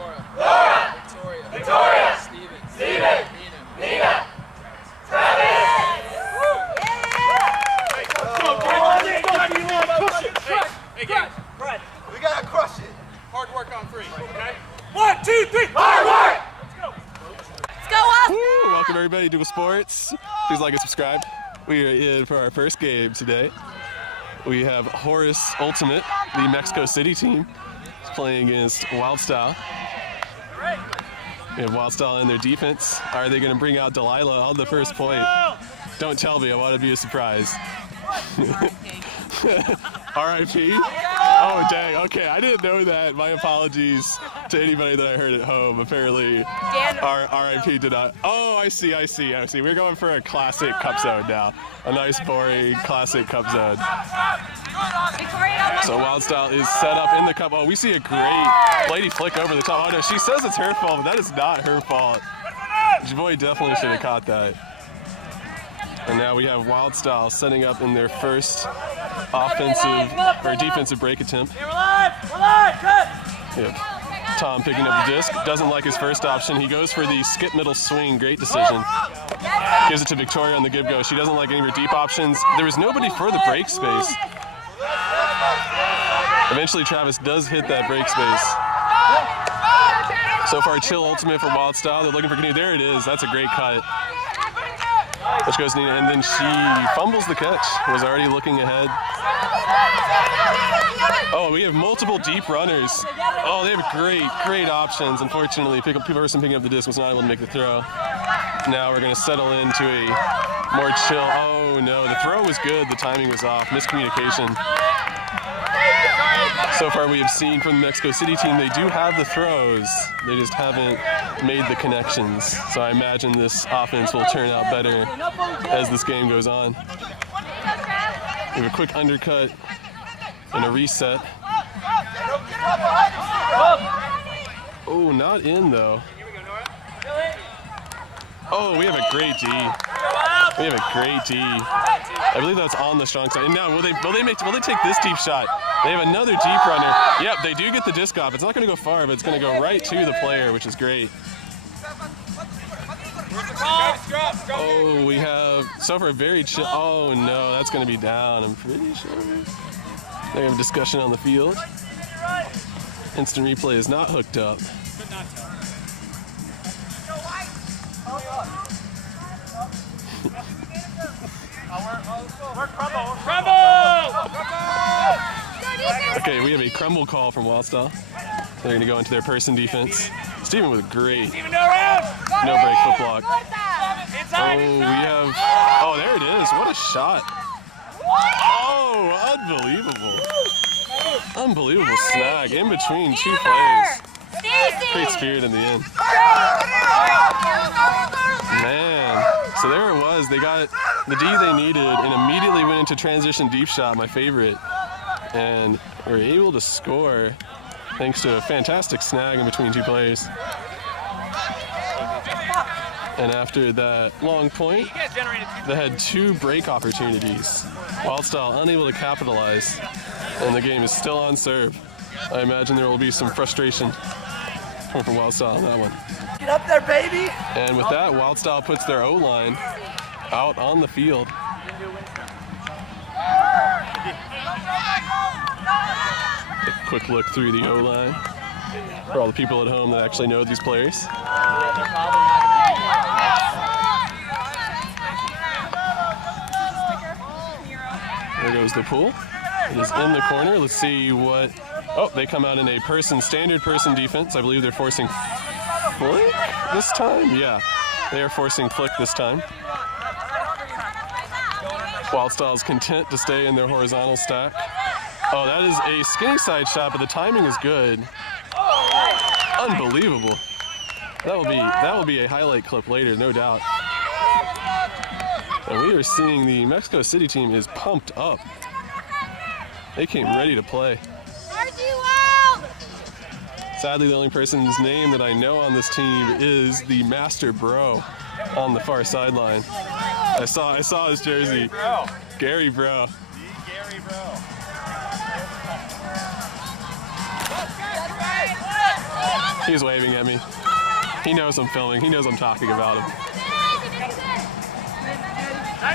Laura, Victoria, Steven, Nina, Travis. Hey guys, We gotta crush it. hard work on three, okay? 1, 2, 3, Hard work! Let's go up. Woo! Welcome everybody to Dual Sports. Please like and subscribe. We are in for our first game today. We have HORUS Ultimate, the Mexico City team, playing against Wildstyle. We have Wildstyle in their defense. Are they going to bring out Delilah on the first point? Don't tell me, I want to be a surprise. R.I.P. Oh, dang. Okay, I didn't know that. My apologies to anybody that I heard at home. Apparently, R.I.P. did not. Oh, I see. We're going for a classic cup zone now. A nice, boring, classic cup zone. So Wildstyle is set up in the cup. Oh, we see a great lady flick over the top. Oh, no, she says it's her fault, but that is not her fault. Javoy definitely should have caught that. And now we have Wildstyle setting up in their first defensive break attempt. We're live, cut! Yep. Tom picking up the disc, doesn't like his first option. He goes for the skip middle swing, great decision. Gives it to Victoria on the give go. She doesn't like any of her deep options. There was nobody for the break space. Eventually Travis does hit that break space. So far, chill ultimate for Wildstyle. They're looking for Canoe. There it is, that's a great cut. Which goes Nina, and then she fumbles the catch. Was already looking ahead. Oh, we have multiple deep runners. Oh, they have great options. Unfortunately, person picking up the disc was not able to make the throw. Now we're going to settle into a more chill. Oh no, the throw was good. The timing was off. Miscommunication. So far, we have seen from the Mexico City team, they do have the throws. They just haven't made the connections. So I imagine this offense will turn out better as this game goes on. We have a quick undercut and a reset. Oh, not in though. Oh, we have a great D. We have a great D. I believe that's on the strong side. And now, will they take this deep shot? They have another deep runner. Yep, they do get the disc off. It's not going to go far, but it's going to go right to the player, which is great. Oh, we have so far very chill. Oh no, that's going to be down. I'm pretty sure. They have a discussion on the field. Instant replay is not hooked up. Okay, we have a crumble call from Wildstyle. They're going to go into their person defense. Steven with a great no break foot block. Oh, we have. Oh, there it is. What a shot. Oh, unbelievable. Unbelievable snag in between two players. Great spirit in the end. Man, so there it was. They got the D they needed and immediately went into transition deep shot, my favorite. And were able to score thanks to a fantastic snag in between two players. And after that long point, they had two break opportunities. Wildstyle unable to capitalize, and the game is still on serve. I imagine there will be some frustration coming from Wildstyle on that one. Get up there, baby! And with that, Wildstyle puts their O-line out on the field. A quick look through the O-line for all the people at home that actually know these players. There goes the pull. It is in the corner. Let's see what... Oh, they come out in a standard person defense. I believe they're forcing flick this time? Yeah, they are forcing flick this time. Wildstyle is content to stay in their horizontal stack. Oh, that is a skinny side shot, but the timing is good. Unbelievable. That will be a highlight clip later, no doubt. And we are seeing the Mexico City team is pumped up. They came ready to play. Sadly, the only person's name that I know on this team is the Master Bro on the far sideline. I saw his jersey. Gary Bro. Gary Bro. He's waving at me. He knows I'm filming. He knows I'm talking about him.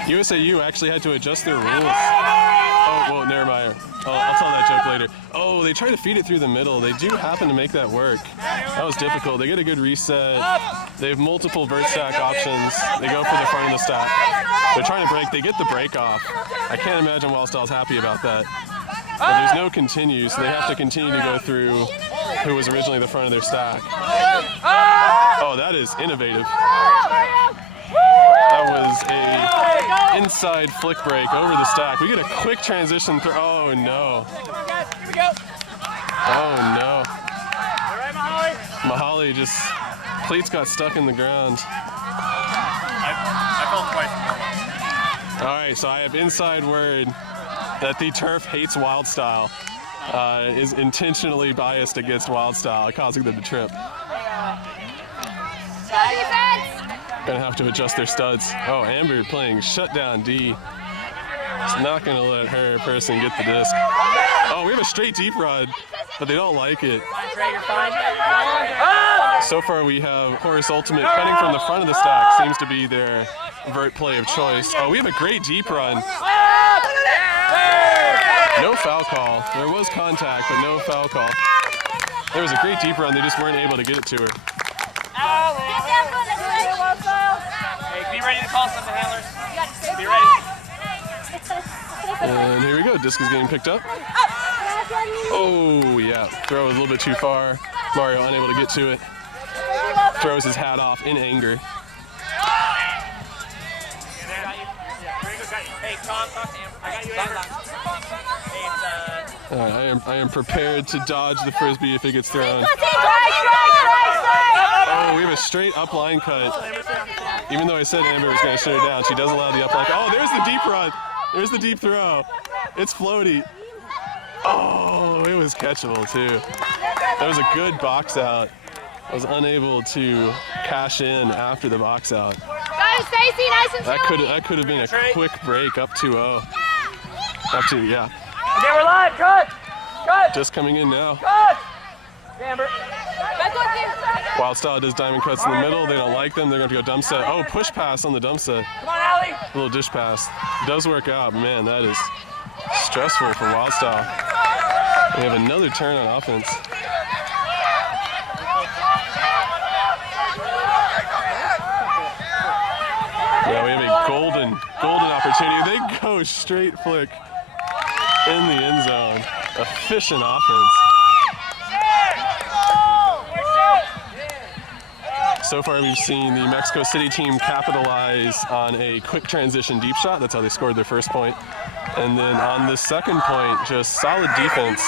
USAU actually had to adjust their rules. Oh, well, never mind. I'll tell that joke later. Oh, they try to feed it through the middle. They do happen to make that work. That was difficult. They get a good reset. They have multiple vert stack options. They go for the front of the stack. They're trying to break. They get the break off. I can't imagine Wildstyle's happy about that. But there's no continue, so they have to continue to go through who was originally the front of their stack. Oh, that is innovative. That was a inside flick break over the stack. We get a quick transition through. Oh no. Oh no. Mahali just, cleats got stuck in the ground. I felt twice. All right, so I have inside word that the turf hates Wildstyle, is intentionally biased against Wildstyle, causing them to trip. Gonna have to adjust their studs. Oh, Amber playing shutdown D. It's not gonna let her person get the disc. Oh, we have a straight deep rod, but they don't like it. So far we have HORUS Ultimate cutting from the front of the stack, seems to be their vert play of choice. Oh, we have a great deep run. No foul call. There was contact, but no foul call. There was a great deep run, they just weren't able to get it to her. Hey, be ready to call something, handlers. Be ready. And here we go, disc is getting picked up. Oh yeah, throw is a little bit too far. Mario unable to get to it. Throws his hat off in anger. Hey, Tom, talk to him. I got you, Amber. Hey, I am prepared to dodge the frisbee if it gets thrown. Oh, we have a straight up line cut. Even though I said Amber was going to shut it down, she does allow the up line. Oh, there's the deep run. There's the deep throw. It's floaty. Oh, it was catchable too. That was a good box out. I was unable to cash in after the box out. Stacy, nice and That could have been a quick break up 2-0. Up to, yeah. Okay, we're live. Cut. Cut. Just coming in now. Cut. Amber. Wildstyle does diamond cuts in the middle. They don't like them. They're going to go dump set. Oh, push pass on the dump set. Come on, Allie. A little dish pass. Does work out. Man, that is stressful for Wildstyle. We have another turn on offense. Yeah, we have a golden opportunity. They go straight flick in the end zone. Efficient offense. So far we've seen the Mexico City team capitalize on a quick transition deep shot. That's how they scored their first point. And then on the second point, just solid defense.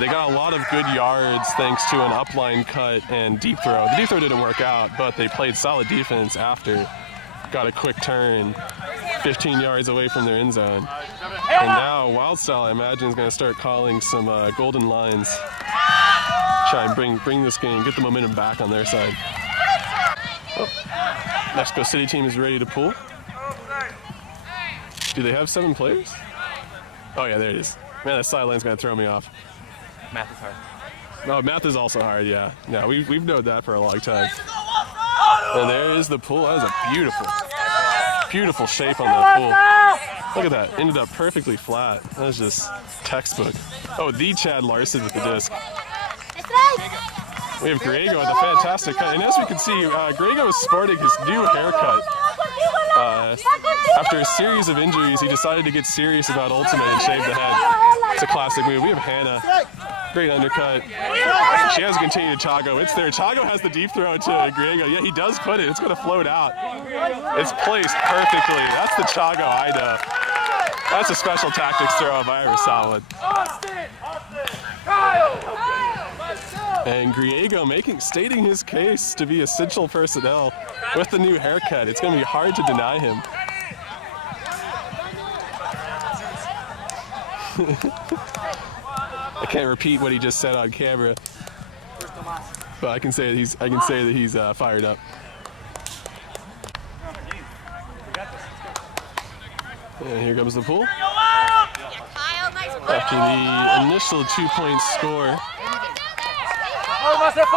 They got a lot of good yards thanks to an upline cut and deep throw. The deep throw didn't work out, but they played solid defense after. Got a quick turn 15 yards away from their end zone. And now Wildstyle, I imagine, is going to start calling some golden lines. Try and bring this game, get the momentum back on their side. Oh, Mexico City team is ready to pull. Do they have 7 players? Oh yeah, there it is. Man, that sideline's going to throw me off. Math is hard. Oh, math is also hard, yeah. Yeah, we've known that for a long time. And there is the pool. That is a beautiful shape on that pool. Look at that. Ended up perfectly flat. That was just textbook. Oh, the Chad Larson with the disc. We have Griego with a fantastic cut. And as we can see, Griego is sporting his new haircut. After a series of injuries, he decided to get serious about Ultimate and shave the head. It's a classic move. We have Hannah. Great undercut. She has continued to Chago. It's there. Chago has the deep throw to Griego. Yeah, he does put it. It's going to float out. It's placed perfectly. That's the Chago I know. That's a special tactics throw if I ever saw one. And Griego stating his case to be essential personnel with the new haircut. It's going to be hard to deny him. I can't repeat what he just said on camera, but I can say that he's fired up. And here comes the pool. After the initial 2-point score,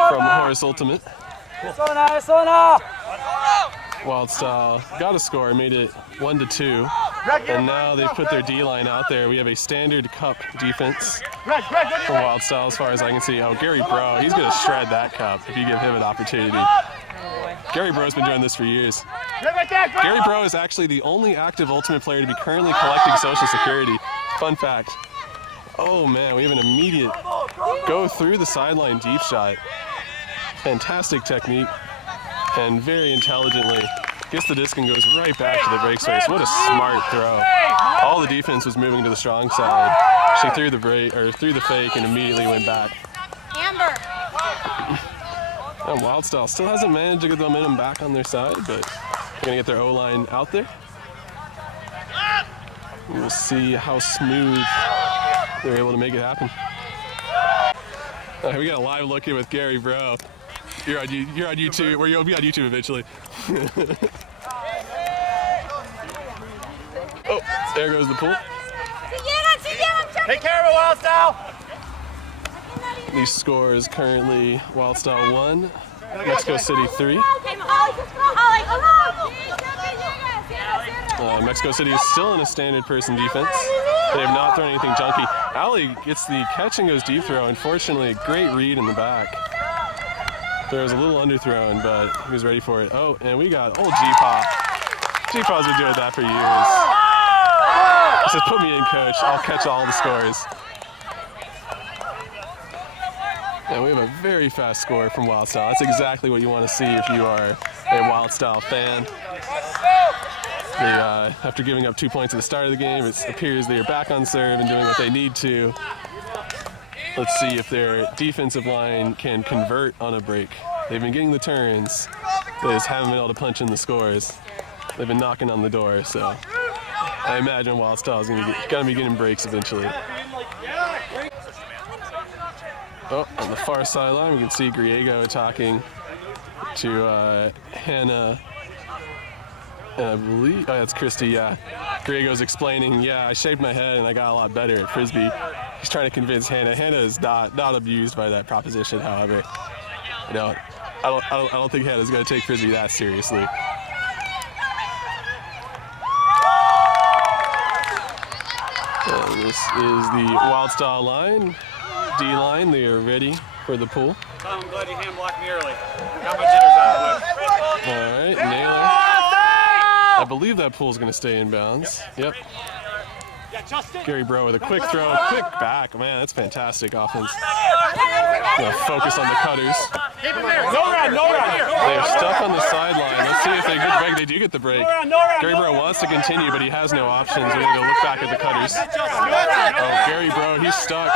from HORUS Ultimate. Wildstyle got a score, made it 1-2, and now they've put their D-line out there. We have a standard cup defense from Wildstyle as far as I can see. Oh, Gary Bro, he's going to shred that cup if you give him an opportunity. Gary Bro's been doing this for years. Gary Bro is actually the only active Ultimate player to be currently collecting Social Security. Fun fact. Oh man, we have an immediate go through the sideline deep shot. Fantastic technique. And very intelligently gets the disc and goes right back to the break space. What a smart throw. All the defense was moving to the strong side. She threw the break or threw the fake and immediately went back. Amber. And Wildstyle still hasn't managed to get the momentum back on their side, but they're gonna get their O-line out there. We'll see how smooth they're able to make it happen. We got a live look here with Gary Bro. You're on YouTube, or you'll be on YouTube eventually. Oh, there goes the pool. Take care of it, Wildstyle. These scores currently: Wildstyle 1, Mexico City 3. Mexico City is still in a standard person defense. They have not thrown anything junky. Ali gets the catch and goes deep throw. Unfortunately, a great read in the back. Throws a little underthrown, but he was ready for it. Oh, and we got old G-Paw. G-Paw's been doing that for years. He says, put me in, coach. I'll catch all the scores. And we have a very fast score from Wildstyle. That's exactly what you want to see if you are a Wildstyle fan. They, after giving up 2 points at the start of the game, it appears they are back on serve and doing what they need to. Let's see if their defensive line can convert on a break. They've been getting the turns. They just haven't been able to punch in the scores. They've been knocking on the door, so I imagine Wildstyle is gonna be getting breaks eventually. Oh, on the far sideline, we can see Griego talking to Hannah. And I believe, oh, that's Christy, yeah. Griego's explaining, yeah, I shaved my head and I got a lot better at Frisbee. He's trying to convince Hannah. Hannah is not abused by that proposition, however. I don't think Hannah's going to take Frisbee that seriously. And this is the Wildstyle line. D-line, they are ready for the pull. Tom, I'm glad you hand-blocked me early. Got my jitters out of the way. All right, Naylor. I believe that pool's going to stay in bounds. Yep. Gary Bro with a quick throw, quick back. Man, that's fantastic offense. Focus on the cutters. No run. They are stuck on the sideline. Let's see if they get the break. They do get the break. Gary Bro wants to continue, but he has no options. We're going to go look back at the cutters. Oh, Gary Bro, he's stuck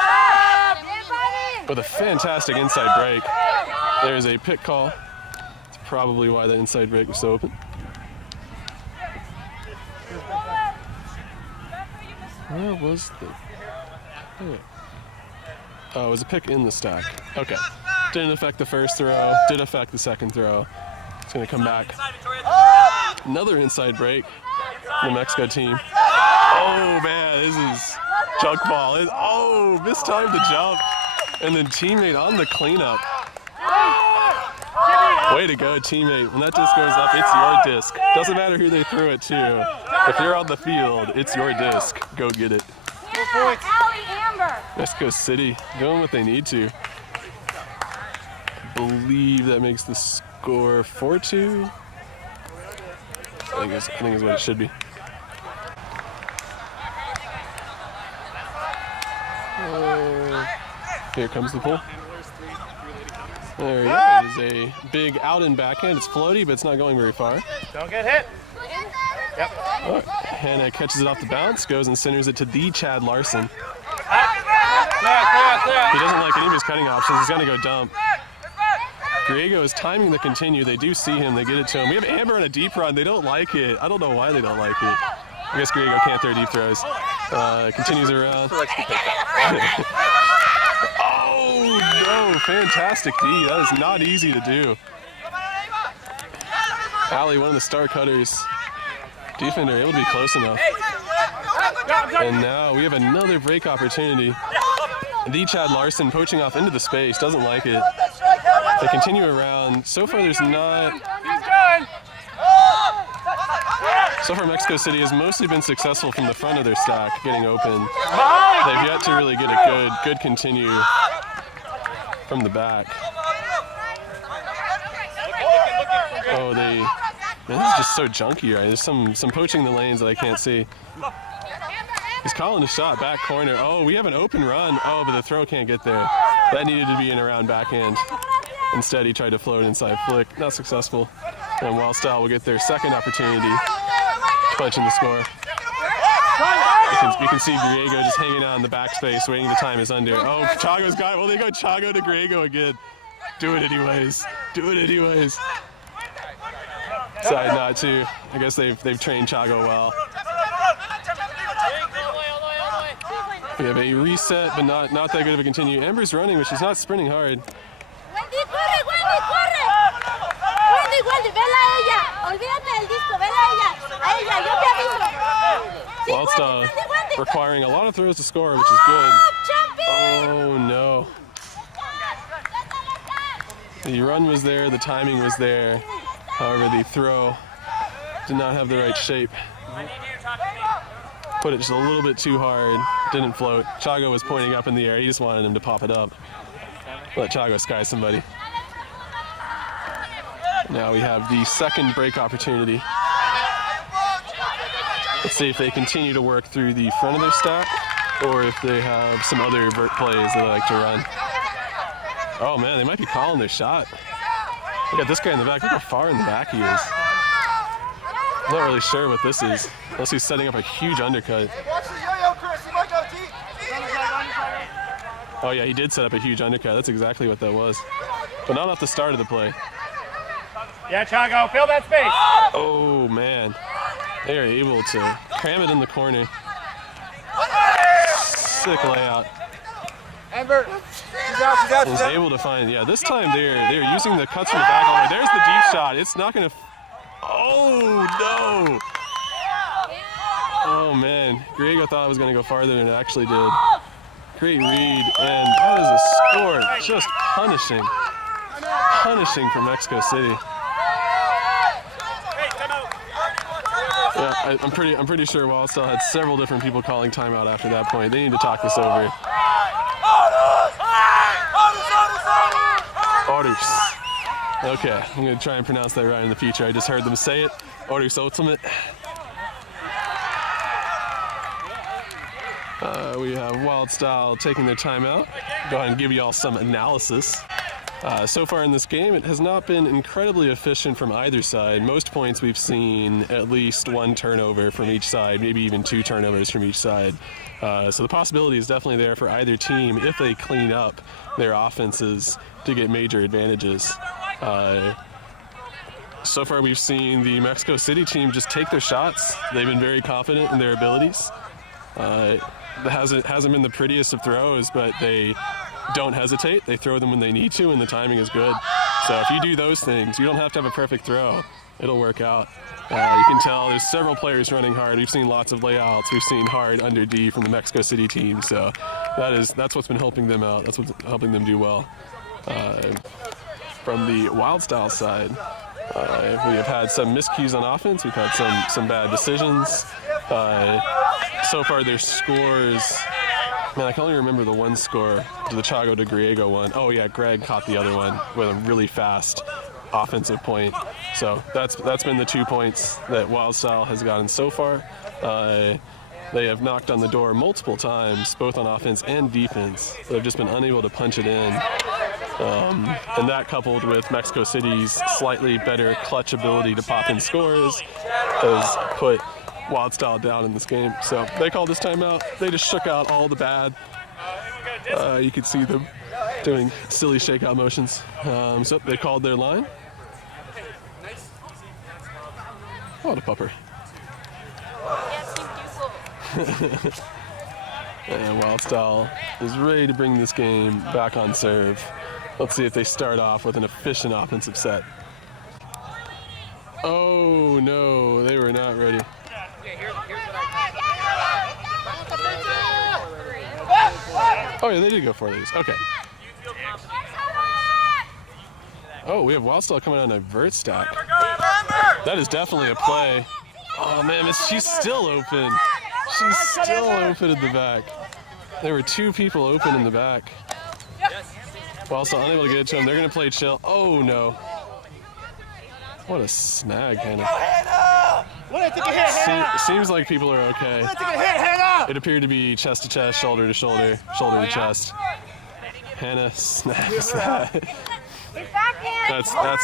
with a fantastic inside break. There's a pick call. That's probably why that inside break was so open. Where was the... Oh, it was a pick in the stack. Okay. Didn't affect the first throw, did affect the second throw. It's going to come back. Another inside break from the Mexico team. Oh, man, this is junk ball. Oh, mistimed the jump. And then teammate on the cleanup. Way to go, teammate. When that disc goes up, it's your disc. Doesn't matter who they threw it to. If you're on the field, it's your disc. Go get it. Mexico City doing what they need to. I believe that makes the score 4-2. I think is what it should be. Here comes the pull. There we go. It is a big out and backhand. It's floaty, but it's not going very far. Don't get hit. Yep. Oh, Hannah catches it off the bounce, goes and centers it to the Chad Larson. He doesn't like any of his cutting options. He's going to go dump. Griego is timing the continue. They do see him. They get it to him. We have Amber on a deep run. They don't like it. I don't know why they don't like it. I guess Griego can't throw deep throws. Continues around. Oh, no. Fantastic D. That is not easy to do. Allie, one of the star cutters. Defender able to be close enough. And now we have another break opportunity. The Chad Larson poaching off into the space. Doesn't like it. They continue around. So far, there's not. So far, Mexico City has mostly been successful from the front of their stack, getting open. They've yet to really get a good continue from the back. Oh, man, this is just so junky, right? There's some poaching the lanes that I can't see. He's calling a shot, back corner. Oh, we have an open run. Oh, but the throw can't get there. That needed to be in around backhand. Instead, he tried to float inside flick. Not successful. And Wildstyle will get their second opportunity, punching the score. You can see Griego just hanging out in the backspace, waiting the time is under. Oh, Chago's got it. Well, they go Chago to Griego again. Do it anyways. Do it anyways. Decide not to. I guess they've trained Chago well. We have a reset, but not that good of a continue. Ember's running, but she's not sprinting hard. Wendy, corre, Wendy, corre. Wendy, vela a ella. Olvídate del disco, vela a ella. A ella, yo te aviso. Wildstyle requiring a lot of throws to score, which is good. Oh no. The run was there, the timing was there. However, the throw did not have the right shape. Put it just a little bit too hard, didn't float. Chago was pointing up in the air, he just wanted him to pop it up. Let Chago sky somebody. Now we have the second break opportunity. Let's see if they continue to work through the front of their stack or if they have some other vert plays that they like to run. Oh man, they might be calling their shot. Look at this guy in the back, look how far in the back he is. I'm not really sure what this is, unless he's setting up a huge undercut. Oh yeah, he did set up a huge undercut. That's exactly what that was. But not off the start of the play. Yeah, Chago, fill that space. Oh man, they are able to cram it in the corner. Sick layout. Amber, she's out. Was able to find, yeah, this time they're using the cuts from the back all the way. There's the deep shot. It's not gonna, oh no. Oh man, Griego thought it was gonna go farther than it actually did. Great read, and that is a score just punishing for Mexico City. Yeah, I'm pretty sure Wildstyle had several different people calling timeout after that point. They need to talk this over. HORUS. Okay, I'm gonna try and pronounce that right in the future. I just heard them say it. HORUS Ultimate. We have Wildstyle taking their timeout. Go ahead and give you all some analysis. So far in this game, it has not been incredibly efficient from either side. Most points we've seen at least one turnover from each side, maybe even two turnovers from each side. So the possibility is definitely there for either team if they clean up their offenses to get major advantages. So far we've seen the Mexico City team just take their shots. They've been very confident in their abilities. It hasn't been the prettiest of throws, but they don't hesitate. They throw them when they need to, and the timing is good. So if you do those things, you don't have to have a perfect throw. It'll work out. You can tell there's several players running hard. We've seen lots of layouts. We've seen hard under D from the Mexico City team. So that's what's been helping them out. That's what's helping them do well. From the Wildstyle side, we have had some miscues on offense. We've had some bad decisions. So far their scores, man, I can only remember the one score, the Chago to Griego one. Oh yeah, Greg caught the other one with a really fast offensive point. So that's been the 2 points that Wildstyle has gotten so far. They have knocked on the door multiple times, both on offense and defense. They've just been unable to punch it in. And that coupled with Mexico City's slightly better clutch ability to pop in scores has put Wildstyle down in this game. So they called this timeout. They just shook out all the bad. You could see them doing silly shakeout motions. So they called their line. What a pupper. And Wildstyle is ready to bring this game back on serve. Let's see if they start off with an efficient offensive set. Oh no, they were not ready. Oh yeah, they did go for these. Okay. Oh, we have Wildstyle coming on a vert stack. That is definitely a play. Oh man, she's still open. She's still open in the back. There were 2 people open in the back. Wildstyle unable to get it to him. They're going to play chill. Oh no. What a snag, Hannah. Seems like people are okay. It appeared to be chest to chest, shoulder to shoulder, shoulder to chest. Hannah snags that.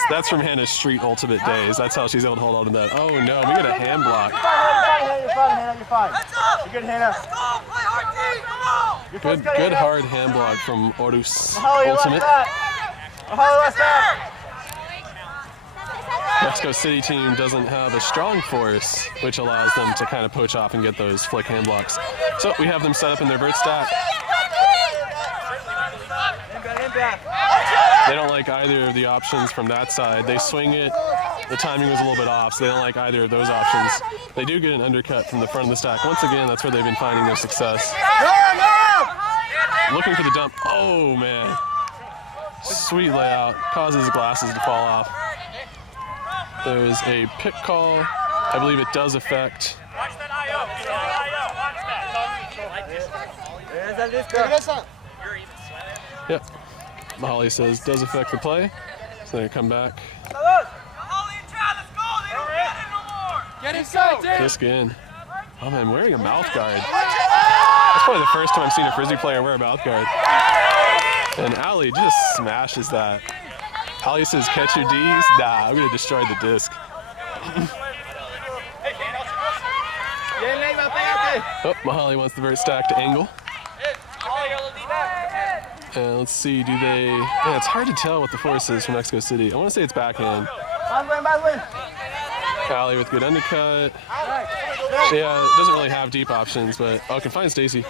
That's from Hannah's street ultimate days. That's how she's able to hold on to that. Oh no, we got a hand block. You're fine, Hannah. You're fine. You're good, Hannah. Good hard hand block from HORUS ultimate. Mexico City team doesn't have a strong force, which allows them to kind of poach off and get those flick hand blocks. So we have them set up in their vert stack. They don't like either of the options from that side. They swing it. The timing was a little bit off, so they don't like either of those options. They do get an undercut from the front of the stack. Once again, that's where they've been finding their success. Looking for the dump. Oh, man. Sweet layout. Causes glasses to fall off. There's a pick call. I believe it does affect. Yep. Mahali says does affect the play. So they come back. Get inside, dude. Disc in. Oh man, wearing a mouth guard. That's probably the first time I've seen a Frisbee player wear a mouth guard. And Ali just smashes that. Ali says, catch your D's. Nah, I'm going to destroy the disc. Oh, Mahali wants the vert stack to angle. And let's see, do they... Yeah, it's hard to tell what the force is from Mexico City. I want to say it's backhand. Ali with good undercut. Yeah, it doesn't really have deep options, but... Oh, can find Stacy.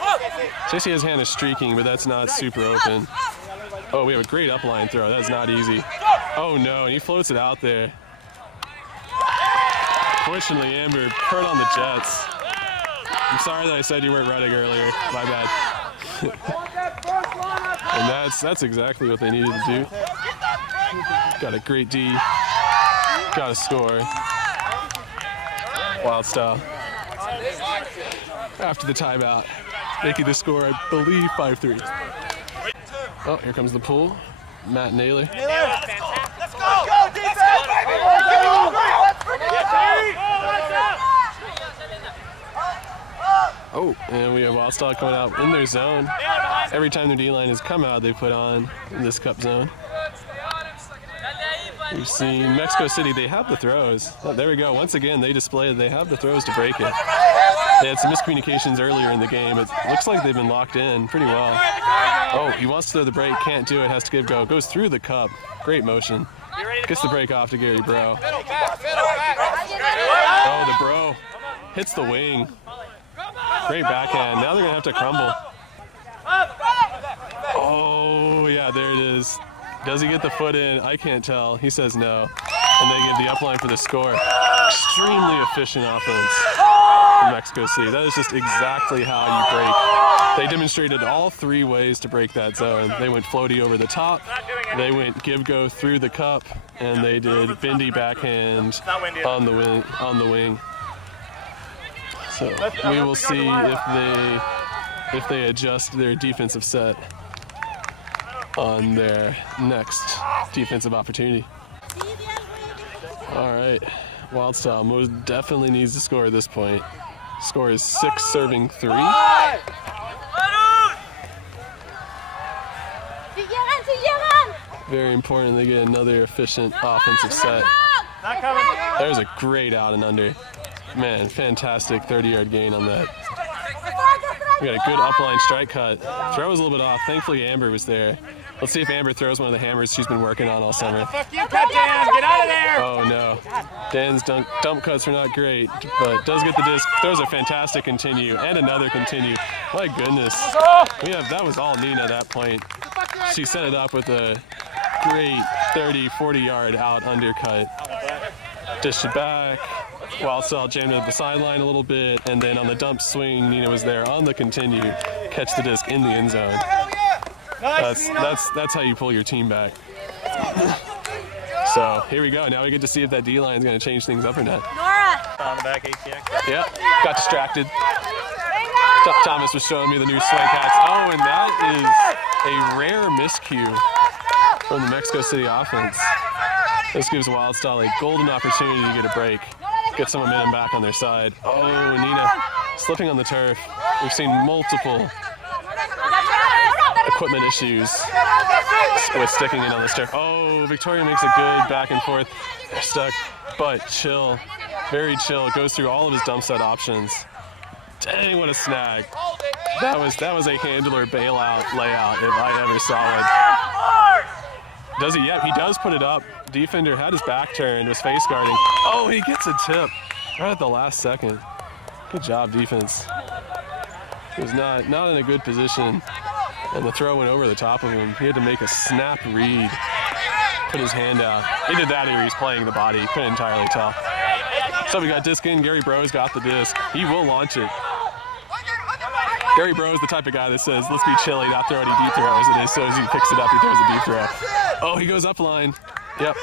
Stacy has hand is streaking, but that's not super open. Oh, we have a great upline throw. That's not easy. Oh no, and he floats it out there. Fortunately, Amber hurt on the jets. I'm sorry that I said you weren't running earlier. My bad. And that's exactly what they needed to do. Got a great D. Got a score. Wildstyle. After the timeout, making the score, I believe, 5-3. Oh, here comes the pull. Matt Naylor. Let's go, defense! Oh, and we have Wildstyle coming out in their zone. Every time their D-line has come out, they put on in this cup zone. We've seen Mexico City, they have the throws. Oh, there we go. Once again, they displayed they have the throws to break it. They had some miscommunications earlier in the game. It looks like they've been locked in pretty well. Oh, he wants to throw the break, can't do it, has to give go. Goes through the cup. Great motion. Gets the break off to Gary Bro. Oh, the Bro hits the wing. Great backhand. Now they're going to have to crumble. Oh, yeah, there it is. Does he get the foot in? I can't tell. He says no. And they give the upline for the score. Extremely efficient offense from Mexico City. That is just exactly how you break. They demonstrated all 3 ways to break that zone. They went floaty over the top, they went give-go through the cup, and they did bendy backhand on the wing. So we will see if they adjust their defensive set on their next defensive opportunity. All right, Wildstyle most definitely needs to score at this point. Score is 6 serving 3. Very important they get another efficient offensive set. There's a great out and under. Man, fantastic 30-yard gain on that. We got a good upline strike cut. Throw was a little bit off. Thankfully, Amber was there. Let's see if Amber throws one of the hammers she's been working on all summer. Fuck you, cut Dan! Get out of there! Oh no. Dan's dump cuts are not great, but does get the disc. Throws a fantastic continue and another continue. My goodness. That was all Nina at that point. She set it up with a great 30, 40-yard out undercut. Dished it back. Wildstyle jammed it at the sideline a little bit, and then on the dump swing, Nina was there on the continue, catch the disc in the end zone. That's how you pull your team back. So here we go. Now we get to see if that D-line is going to change things up or not. Nora. On the back, ATX. Yep, got distracted. Thomas was showing me the new swing hats. Oh, and that is a rare miscue from the Mexico City offense. This gives Wildstyle a golden opportunity to get a break, get some momentum back on their side. Oh, Nina slipping on the turf. We've seen multiple equipment issues with sticking in on this turf. Oh, Victoria makes a good back and forth. They're stuck, but chill, very chill. Goes through all of his dump set options. Dang, what a snag. That was a handler bailout layout if I ever saw one. Does he? Yep, he does put it up. Defender had his back turned, was face guarding. Oh, he gets a tip right at the last second. Good job, defense. He was not in a good position, and the throw went over the top of him. He had to make a snap read, put his hand out. He did that or he's playing the body. Couldn't entirely tell. So we got disc in. Gary Bro's got the disc. He will launch it. Gary Bro is the type of guy that says, let's be chilly, not throw any deep throws. And as soon as he picks it up, he throws a deep throw. Oh, he goes up line. Yep.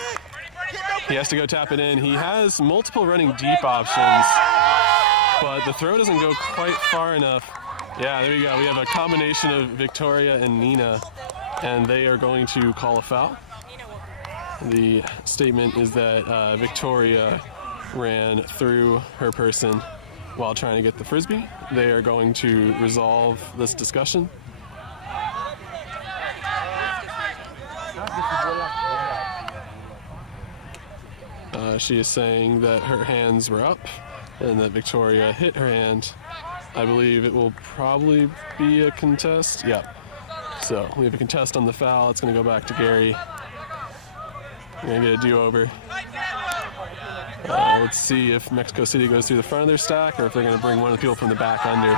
He has to go tap it in. He has multiple running deep options, but the throw doesn't go quite far enough. Yeah, there we go. We have a combination of Victoria and Nina, and they are going to call a foul. The statement is that Victoria ran through her person while trying to get the Frisbee. They are going to resolve this discussion. She is saying that her hands were up and that Victoria hit her hand. I believe it will probably be a contest. Yep. So we have a contest on the foul. It's going to go back to Gary. We're going to get a do-over. Let's see if Mexico City goes through the front of their stack or if they're going to bring one of the people from the back under.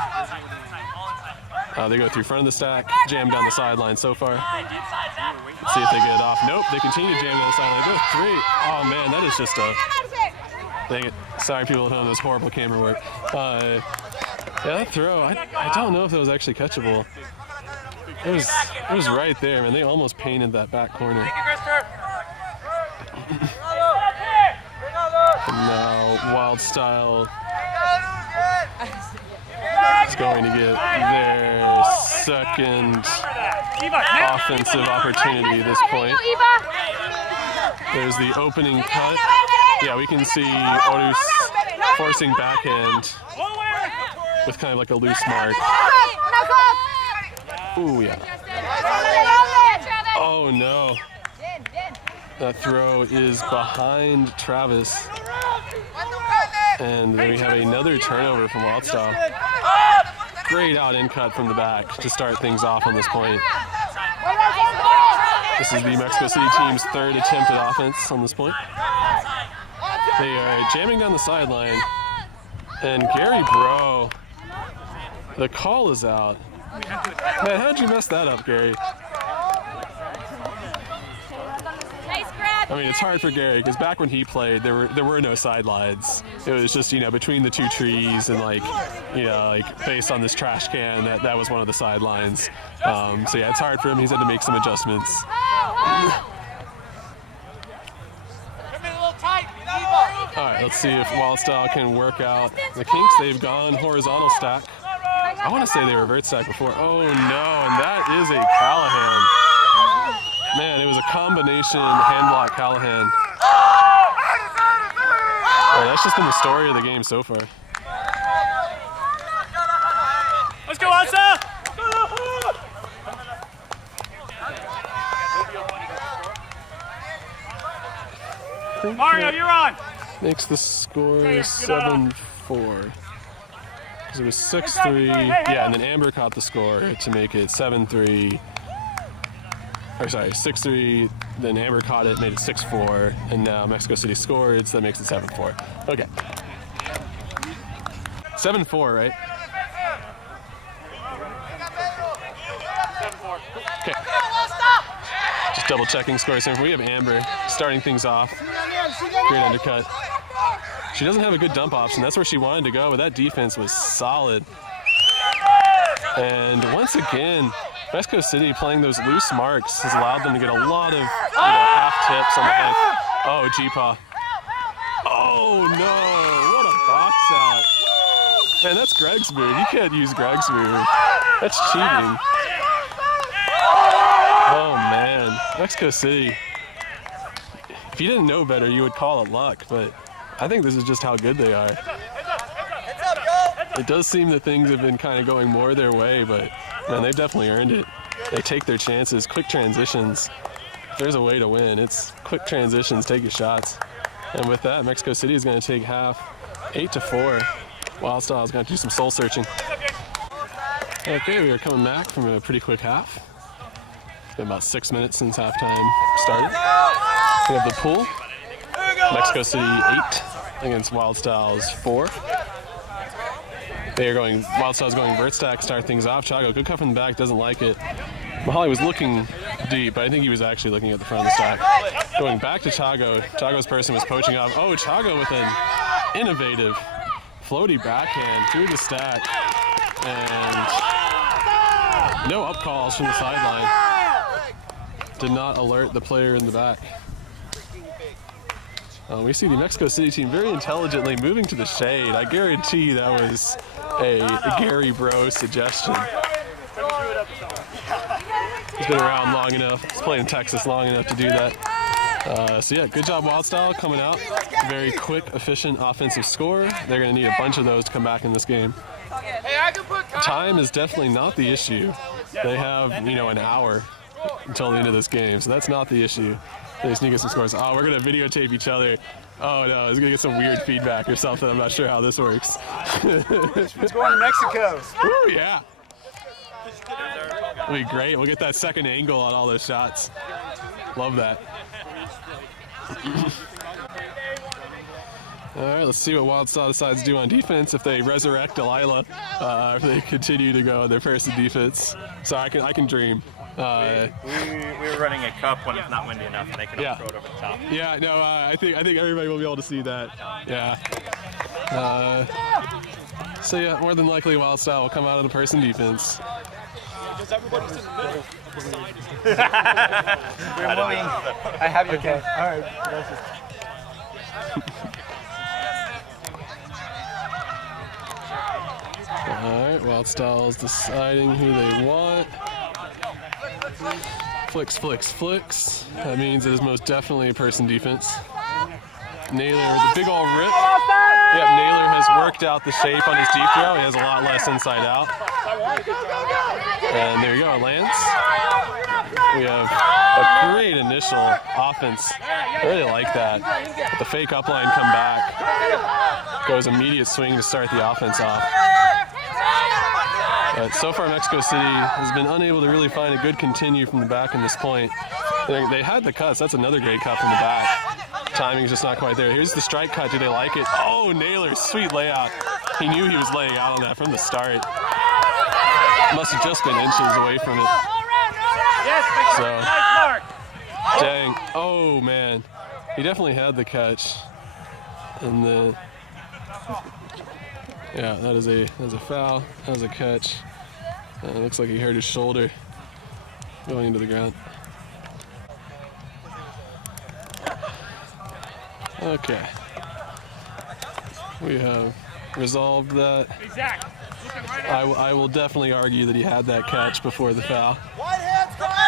They go through front of the stack, jam down the sideline so far. Let's see if they get it off. Nope, they continue to jam down the sideline. They're three. Oh man, that is just a... Dang it. Sorry people at home, that was horrible camera work. Yeah, that throw, I don't know if that was actually catchable. It was right there, man. They almost painted that back corner. And now Wildstyle is going to get their second offensive opportunity at this point. There's the opening cut. Yeah, we can see HORUS forcing backhand with kind of like a loose mark. Ooh, yeah. Oh, no. That throw is behind Travis. And then we have another turnover from Wildstyle. Great out in cut from the back to start things off on this point. This is the Mexico City team's third attempt at offense on this point. They are jamming down the sideline. And Gary Bro, the call is out. Man, how'd you mess that up, Gary? I mean, it's hard for Gary because back when he played, there were no sidelines. It was just, you know, between the two trees and like based on this trash can, that was one of the sidelines. So yeah, it's hard for him. He's had to make some adjustments. All right, let's see if Wildstyle can work out the kinks. They've gone horizontal stack. I want to say they revert stack before. Oh no, and that is a Callahan. Man, it was a combination hand block Callahan. Oh, that's just been the story of the game so far. Let's go, Asa! Mario, you're on! Makes the score 7-4. Because it was 6-3. Yeah, and then Amber caught the score to make it 7-3. Or sorry, 6-3, then Amber caught it, made it 6-4, and now Mexico City scored, so that makes it 7-4. Okay. 7-4, right? Okay. Just double checking scores here. We have Amber starting things off. Great undercut. She doesn't have a good dump option. That's where she wanted to go, but that defense was solid. And once again, Mexico City playing those loose marks has allowed them to get a lot of half tips on the head. Oh, G-Paw. Oh, no. What a box out. Man, that's Greg's move. You can't use Greg's move. That's cheating. Oh, man. Mexico City. If you didn't know better, you would call it luck, but I think this is just how good they are. It does seem that things have been kind of going more their way, but man, they've definitely earned it. They take their chances, quick transitions. If there's a way to win, it's quick transitions, take your shots. And with that, Mexico City is going to take half 8-4. Wildstyle is going to do some soul searching. Okay, we are coming back from a pretty quick half. It's been about 6 minutes since halftime started. We have the pool. Mexico City 8 against Wildstyle's 4. Wildstyle's going vert stack, start things off. Chago, good cut from the back, doesn't like it. Mahali was looking deep, but I think he was actually looking at the front of the stack. Going back to Chago. Chago's person was poaching off. Oh, Chago with an innovative floaty backhand through the stack. And no up calls from the sideline. Did not alert the player in the back. We see the Mexico City team very intelligently moving to the shade. I guarantee that was a Gary Bro suggestion. He's been around long enough. He's played in Texas long enough to do that. So yeah, good job Wildstyle coming out. Very quick, efficient offensive score. They're going to need a bunch of those to come back in this game. Time is definitely not the issue. They have, an hour until the end of this game, so that's not the issue. They just need to get some scores. Oh, we're going to videotape each other. Oh no, it's going to get some weird feedback or something. I'm not sure how this works. It's going to Mexico. Woo, yeah. It'll be great. We'll get that second angle on all those shots. Love that. All right, let's see what Wildstyle decides to do on defense. If they resurrect Delilah, if they continue to go on their person defense. So I can dream. We were running a cup when it's not windy enough, and they can throw it over the top. Yeah, no, I think everybody will be able to see that. Yeah. So yeah, more than likely Wildstyle will come out of the person defense. Does everybody sit in the middle? We're moving. I have you. Okay. All right. Alright, Wildstyle's deciding who they want. Flicks, flicks, flicks. That means it is most definitely a person defense. Naylor with a big ol' rip. Yep, Naylor has worked out the shape on his deep throw. He has a lot less inside out. And there you go, it lands. We have a great initial offense. I really like that. With the fake upline come back. Goes immediate swing to start the offense off. But so far Mexico City has been unable to really find a good continue from the back in this point. They had the cuts. That's another great cut from the back. Timing is just not quite there. Here's the strike cut. Do they like it? Oh, Naylor, sweet layout. He knew he was laying out on that from the start. Must have just been inches away from it. So, dang. Oh, man. He definitely had the catch. And then, yeah, that is a foul. That was a catch. It looks like he hurt his shoulder going into the ground. Okay. We have resolved that. I will definitely argue that he had that catch before the foul.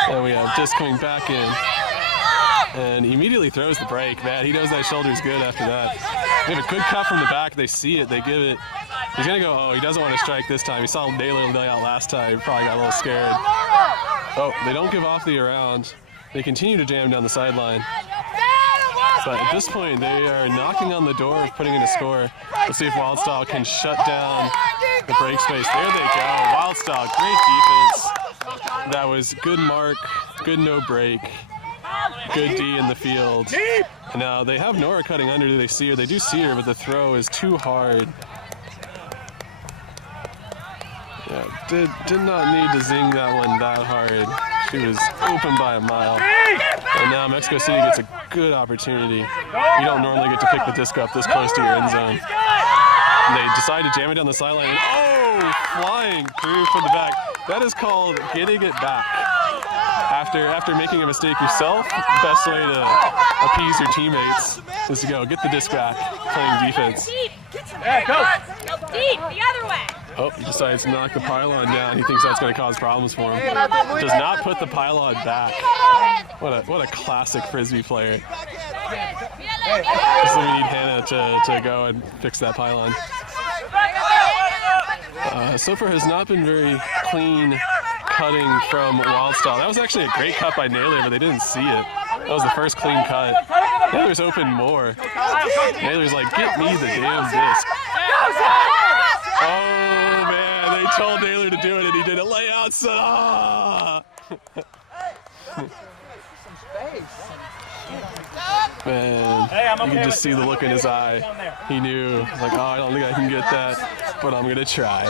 And we have Disc coming back in. And he immediately throws the break. Man, he knows that shoulder's good after that. We have a good cut from the back. They see it. They give it. He's going to go, oh, he doesn't want to strike this time. He saw Naylor lay out last time. Probably got a little scared. Oh, they don't give off the around. They continue to jam down the sideline. But at this point, they are knocking on the door of putting in a score. Let's see if Wildstyle can shut down the break space. There they go. Wildstyle, great defense. That was good mark, good no break, good D in the field. And now they have Nora cutting under. Do they see her? They do see her, but the throw is too hard. Yeah, did not need to zing that one that hard. She was open by a mile. And now Mexico City gets a good opportunity. You don't normally get to pick the disc up this close to your end zone. And they decide to jam it down the sideline. And oh, flying through from the back. That is called getting it back. after making a mistake yourself, best way to appease your teammates is to go get the disc back, playing defense. Yeah, go. Deep, the other way. Oh, he decides to knock the pylon down. He thinks that's going to cause problems for him. Does not put the pylon back. What a classic Frisbee player. So we need Hannah to go and fix that pylon. So far has not been very clean cutting from Wildstyle. That was actually a great cut by Naylor, but they didn't see it. That was the first clean cut. Naylor's open more. Naylor's like, get me the damn disc. Oh man, they told Naylor to do it and he did it. Layout set. Ah! Man, you can just see the look in his eye. He knew, like, oh, I don't think I can get that, but I'm gonna try.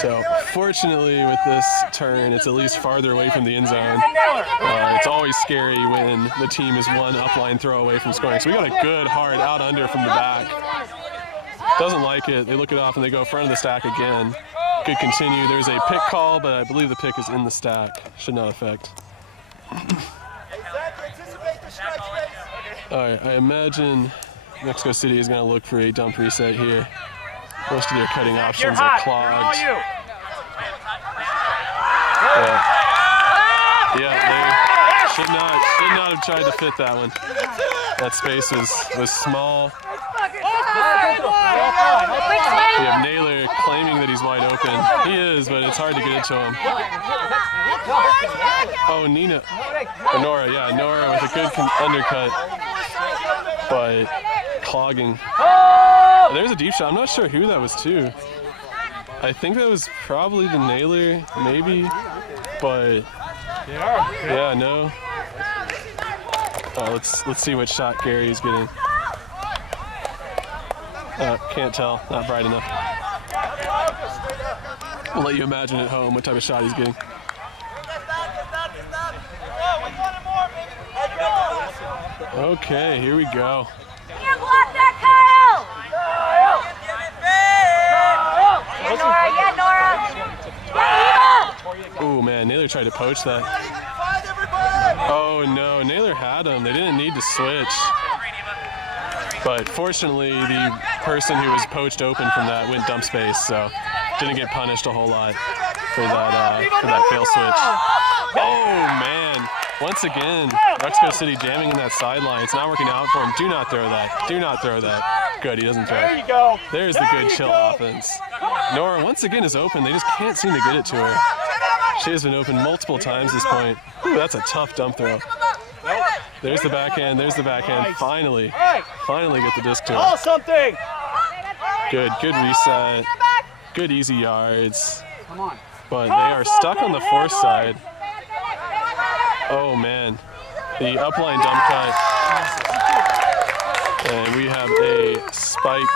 So, fortunately, with this turn, it's at least farther away from the end zone. It's always scary when the team is one upline throw away from scoring. So we got a good hard out under from the back. Doesn't like it. They look it off and they go front of the stack again. Could continue. There's a pick call, but I believe the pick is in the stack. Should not affect. Alright, I imagine Mexico City is going to look for a dump reset here. Most of their cutting options are clogged. Yeah, they should not have tried to fit that one. That space was small. We have Naylor claiming that he's wide open. He is, but it's hard to get it to him. Oh, Nina. Or Nora, yeah, Nora with a good undercut. But clogging. There's a deep shot. I'm not sure who that was to. I think that was probably the Naylor, maybe. But yeah, no. Let's see what shot Gary's getting. Can't tell. Not bright enough. I'll let you imagine at home what type of shot he's getting. Okay, here we go. Can't block that, Kyle! Yeah, Nora! Ooh, man, Naylor tried to poach that. Oh, no, Naylor had him. They didn't need to switch. But fortunately, the person who was poached open from that went dump space, so didn't get punished a whole lot for that fail switch. Oh, man. Once again, Mexico City jamming in that sideline. It's not working out for him. Do not throw that. Do not throw that. Good, he doesn't throw it. There you go. There's the good chill offense. Nora, once again, is open. They just can't seem to get it to her. She has been open multiple times this point. Ooh, that's a tough dump throw. There's the backhand. There's the backhand. Finally get the disc to her. Call something. Good reset. Good easy yards. But they are stuck on the force side. Oh man, the upline dump cut, and we have a spike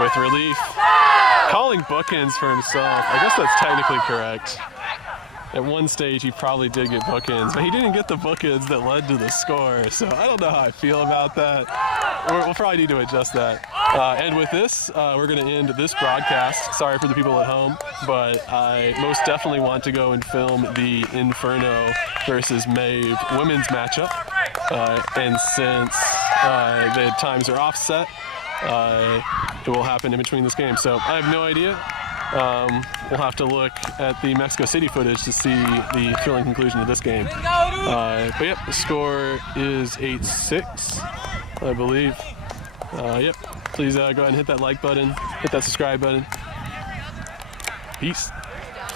with relief. Calling bookends for himself, I guess that's technically correct. At one stage he probably did get bookends, but he didn't get the bookends that led to the score, so I don't know how I feel about that. We'll probably need to adjust that. And with this, we're going to end this broadcast. Sorry for the people at home, but I most definitely want to go and film the Inferno versus Maeve women's matchup. And since the times are offset, it will happen in between this game. So I have no idea. We'll have to look at the Mexico City footage to see the thrilling conclusion of this game. But yep, the score is 8-6, I believe. Yep, please go ahead and hit that like button, hit that subscribe button. Peace.